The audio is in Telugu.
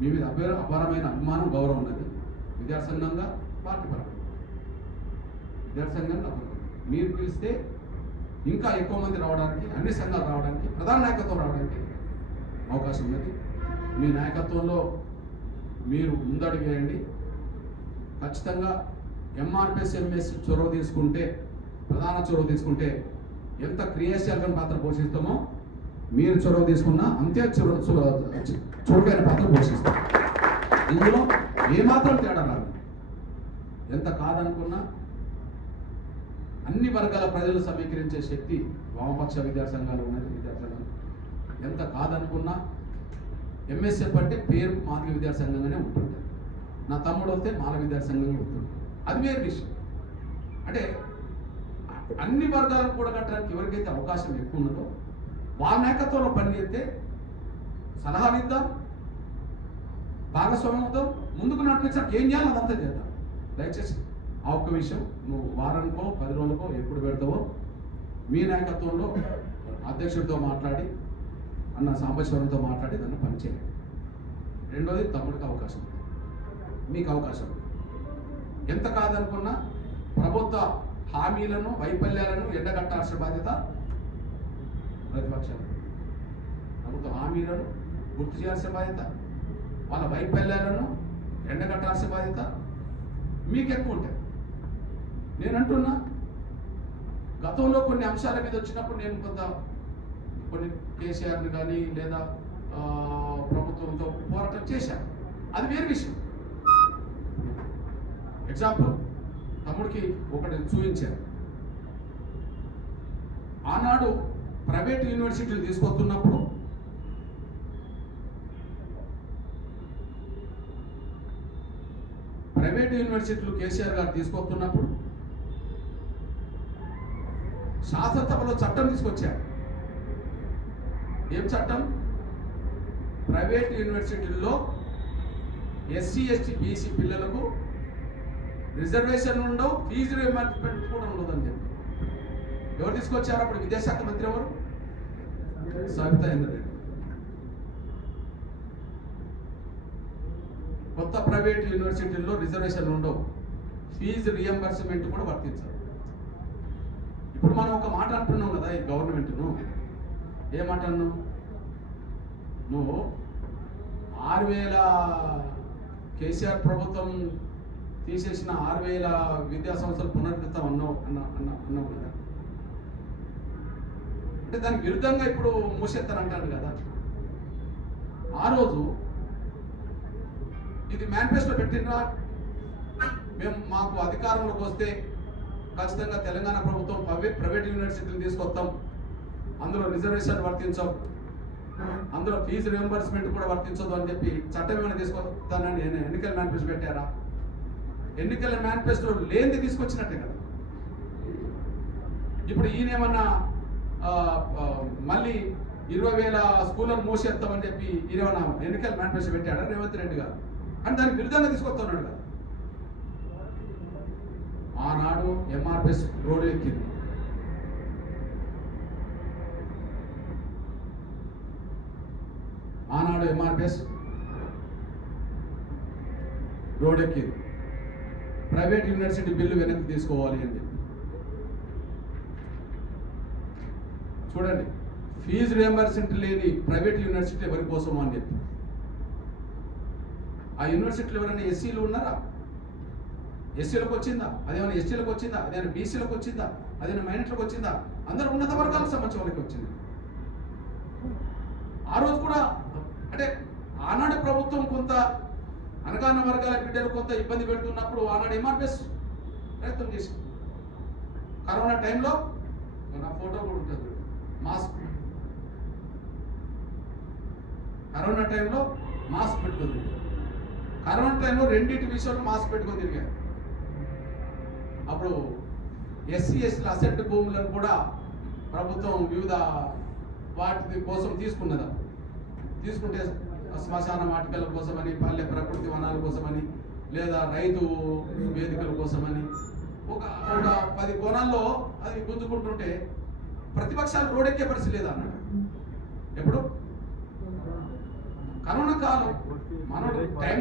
మీ మీద అపారమైన అభిమానం, గౌరవం ఉన్నది. విద్యార్థి సంఘంగా, పార్టీ పరంగా. విద్యార్థి సంఘంగా మీరు పిలిస్తే ఇంకా ఎక్కువ మంది రావడానికి, అన్ని సంఘాలు రావడానికి, ప్రధాన నాయకత్వం రావడానికి అవకాశం ఉన్నది. మీ నాయకత్వంలో మీరు ముందడుగు వేయండి. ఖచ్చితంగా ఎంఆర్పిఎస్ ఎంఎస్ చొరవ తీసుకుంటే, ప్రధాన చొరవ తీసుకుంటే ఎంత క్రియాశీలకమైన పాత్ర పోషిస్తామో మీరు చొరవ తీసుకున్నా అంతే చురుకైన పాత్ర పోషిస్తాం. ఇందులో ఏమాత్రం తేడా రాదు. ఎంత కాదనుకున్నా అన్ని వర్గాల ప్రజలు సమీకరించే శక్తి వామపక్ష విద్యార్థి సంఘాలు ఉన్నది. విద్యార్థి సంఘం ఎంత కాదనుకున్నా ఎంఎస్ఎఫ్ అంటే పేరు మాదిగ విద్యార్థి సంఘంగానే ఉంటుంటుంది. నా తమ్ముడు వస్తే మాల విద్యార్థి సంఘంగా ఉంటుంది. అది వేరే విషయం. అంటే అన్ని వర్గాలను కూడగట్టడానికి ఎవరికైతే అవకాశం ఎక్కువ ఉన్నదో వాళ్ళ నాయకత్వంలో పనిచేస్తే సలహాలు ఇద్దాం, భాగస్వామ్యం అవుతాం, ముందుకు నడిపించడానికి ఏం చేయాలో అదంతా చేద్దాం. దయచేసి ఆ ఒక్క విషయం నువ్వు వారానికో 10 రోజులకో ఎప్పుడు పెడతావో మీ నాయకత్వంలో అధ్యక్షుడితో మాట్లాడి, అన్న సాంబశివరంతో మాట్లాడి దాన్ని పనిచేయండి. రెండోది తమ్ముడికి అవకాశం, మీకు అవకాశం. ఎంత కాదనుకున్నా ప్రభుత్వ హామీలను, వైఫల్యాలను ఎండగట్టాల్సిన బాధ్యత ప్రతిపక్షాలు. ప్రభుత్వ హామీలను గుర్తు చేయాల్సిన బాధ్యత, వాళ్ళ వైఫల్యాలను ఎండగట్టాల్సిన బాధ్యత మీకు ఎక్కువ ఉంటాయి. నేను అంటున్నా, గతంలో కొన్ని అంశాల మీద వచ్చినప్పుడు నేను కొన్ని కేసీఆర్ని కానీ లేదా ప్రభుత్వంతో పోరాటం చేశాను. అది వేరే విషయం. ఎగ్జాంపుల్ తమ్ముడికి ఒకటి చూపించాను. ఆనాడు ప్రైవేట్ యూనివర్సిటీలు తీసుకొస్తున్నప్పుడు ప్రైవేట్ యూనివర్సిటీలు కేసీఆర్ గారు తీసుకొస్తున్నప్పుడు శాసనసభలో చట్టం తీసుకొచ్చారు. ఏం చట్టం? ప్రైవేట్ యూనివర్సిటీల్లో ఎస్సీ ఎస్టీ బీసీ పిల్లలకు రిజర్వేషన్ ఉండవు, ఫీజు రియంబర్స్మెంట్ కూడా ఉండదు అని చెప్పి ఎవరు తీసుకొచ్చారు? అప్పుడు విద్యాశాఖ మంత్రి ఎవరు? సబితా ఇంద్రారెడ్డి. కొత్త ప్రైవేట్ యూనివర్సిటీల్లో రిజర్వేషన్లు ఉండవు, ఫీజు రియంబర్స్మెంట్ కూడా వర్తించారు. ఇప్పుడు మనం ఒక మాట అంటున్నాం కదా ఈ గవర్నమెంట్ను. ఏమాట అన్నావు నువ్వు? 6,000 కేసీఆర్ ప్రభుత్వం తీసేసిన 6,000 విద్యా సంస్థలు పునరుద్ధరిస్తాం అన్నావు కదా. అంటే దానికి విరుద్ధంగా ఇప్పుడు మూసేస్తారంటాడు కదా. ఆ రోజు ఇది మేనిఫెస్టో పెట్టినరా? మేము మాకు అధికారంలోకి వస్తే ఖచ్చితంగా తెలంగాణ ప్రభుత్వం ప్రైవేట్ యూనివర్సిటీలు తీసుకొస్తాం, అందులో రిజర్వేషన్ వర్తించాం, అందులో ఫీజు రియంబర్స్మెంట్ కూడా వర్తించదు అని చెప్పి చట్టం ఏమైనా తీసుకొస్తానని ఎన్నికల మేనిఫెస్టో పెట్టారా? ఎన్నికల మేనిఫెస్టో లేనిది తీసుకొచ్చినట్టే కదా. ఇప్పుడు ఈయనేమన్నా మళ్ళీ 20,000 స్కూళ్ళను మూసేస్తామని చెప్పి ఈయనేమన్నా ఎన్నికల మేనిఫెస్టో పెట్టాడా రేవంత్ రెడ్డి గారు? అని దానికి విరుద్ధంగా తీసుకొస్తున్నాడు కదా. ఆనాడు ఎంఆర్పిఎస్ రోడ్డు ఎక్కింది. ఆనాడు ఎంఆర్పిఎస్ రోడ్ ఎక్కింది. ప్రైవేట్ యూనివర్సిటీ బిల్లు వెనక్కి తీసుకోవాలి అని చెప్పి. చూడండి, ఫీజు రియంబర్స్మెంట్ లేని ప్రైవేట్ యూనివర్సిటీ ఎవరి కోసమో అని చెప్పి. ఆ యూనివర్సిటీలో ఎవరైనా ఎస్సీలు ఉన్నారా? ఎస్సీలకు వచ్చిందా? అదేమైనా ఎస్టీలకు వచ్చిందా? అదేమైనా బీసీలకు వచ్చిందా? అదేమైనా మైనారిటీలకు వచ్చిందా? అందరూ ఉన్నత వర్గాలకు సంబంధించిన వాళ్ళకి వచ్చింది. ఆ రోజు కూడా అంటే ఆనాడు ప్రభుత్వం కొంత అనగాన వర్గాల బిడ్డలు కొంత ఇబ్బంది పెడుతున్నప్పుడు ఆనాడు ఎంఆర్పిఎస్ ప్రయత్నం చేసింది. కరోనా టైంలో నా ఫోటో కూడా ఉంటుంది, మాస్క్. కరోనా టైంలో మాస్క్ పెట్టుకుంది. కరోనా టైంలో రెండింటి విషయంలో మాస్క్ పెట్టుకొని తిరిగారు. అప్పుడు ఎస్సీ ఎస్టీల అసెట్ భూములను కూడా ప్రభుత్వం వివిధ వాటి కోసం తీసుకున్నది. తీసుకుంటే శ్మశాన వాటికల కోసమని, పల్లె ప్రకృతి వనాల కోసమని, లేదా రైతు వేదికల కోసమని ఒక 10 కోణాల్లో అది గుంజుకుంటుంటే ప్రతిపక్షాలు రోడెక్కే పరిస్థితి లేదా అన్నాడు. ఎప్పుడు కరోనా కాలం మనోడు టైం